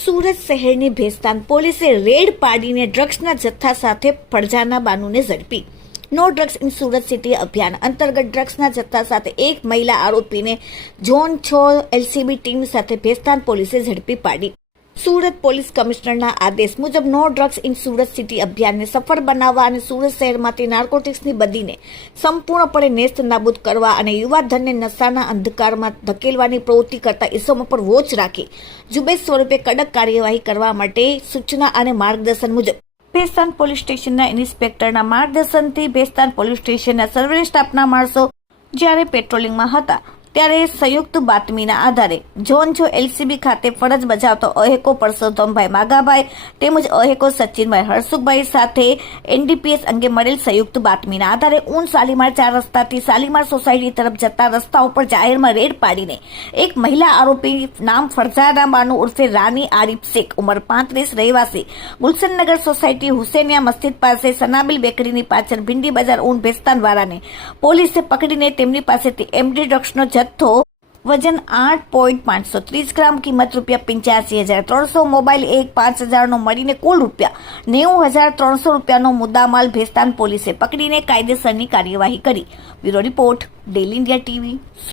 સુરત શહેરની ભેસ્તાન પોલીસે રેડ પાડીને ડ્રગ્સના જથ્થા સાથે ફળજાના બાનુને ઝડપી. No drugs in Surat city અભિયાન અંતર્ગત ડ્રગ્સના જથ્થા સાથે એક મહિલા આરોપીને ઝોન છ એલસીબી ટીમ સાથે ભેસ્તાન પોલીસે ઝડપી પાડી. સુરત પોલીસ કમિશનરના આદેશ મુજબ no drugs in Surat city અભિયાનને સફળ બનાવવા અને સુરત શહેરમાંથી નાર્કોટિક્સની બદીને સંપૂર્ણપણે નેસ્ત નાબૂદ કરવા અને યુવાધનને નશાના અંધકારમાં ધકેલવાની પ્રવૃત્તિ કરતા ઇસમો પર વોચ રાખી ઝુંબેશ સ્વરૂપે કડક કાર્યવાહી કરવા માટે સૂચના અને માર્ગદર્શન મુજબ ભેસ્તાન પોલીસ સ્ટેશનના ઇન્સ્પેક્ટરના માર્ગદર્શનથી ભેસ્તાન પોલીસ સ્ટેશનના સર્વેલન્સ સ્ટાફના માણસો જ્યારે પેટ્રોલિંગમાં હતા ત્યારે સંયુક્ત બાતમીના આધારે જોન છો એલસીબી ખાતે ફરજ બજાવતો અહેકો પરસોત્તમભાઈ માગાભાઈ તેમજ અહેકો સચિનભાઈ હરસુખભાઈ સાથે એનડીપીએસ અંગે મળેલ સંયુક્ત બાતમીના આધારે ઊન શાલીમાર ચાર રસ્તાથી શાલીમાર સોસાયટી તરફ જતા રસ્તા ઉપર જાહેરમાં રેડ પાડીને એક મહિલા આરોપી નામ ફરજાના બાનુ ઉર્ફે રાની આરીફ શેખ ઉંમર પાંત્રીસ રહેવાસી ગુલશનનગર સોસાયટી હુસેનિયા મસ્જિદ પાસે સનાબિલ બેકરીની પાછળ ભીંડી બજાર ઊન ભેસ્તાન વાળાને પોલીસે પકડીને તેમની પાસેથી એમડી ડ્રગ્સનો જથ્થો, વજન આઠ પોઈન્ટ પાંચસો ત્રીસ ગ્રામ, કિંમત રૂપિયા પંચ્યાસી હજાર ત્રણસો, મોબાઈલ એક પાંચ હજારનો મળીને કુલ રૂપિયા નેવું હજાર ત્રણસો રૂપિયાનો મુદ્દામાલ ભેસ્તાન પોલીસે પકડીને કાયદેસરની કાર્યવાહી કરી. Bureau report daily India TV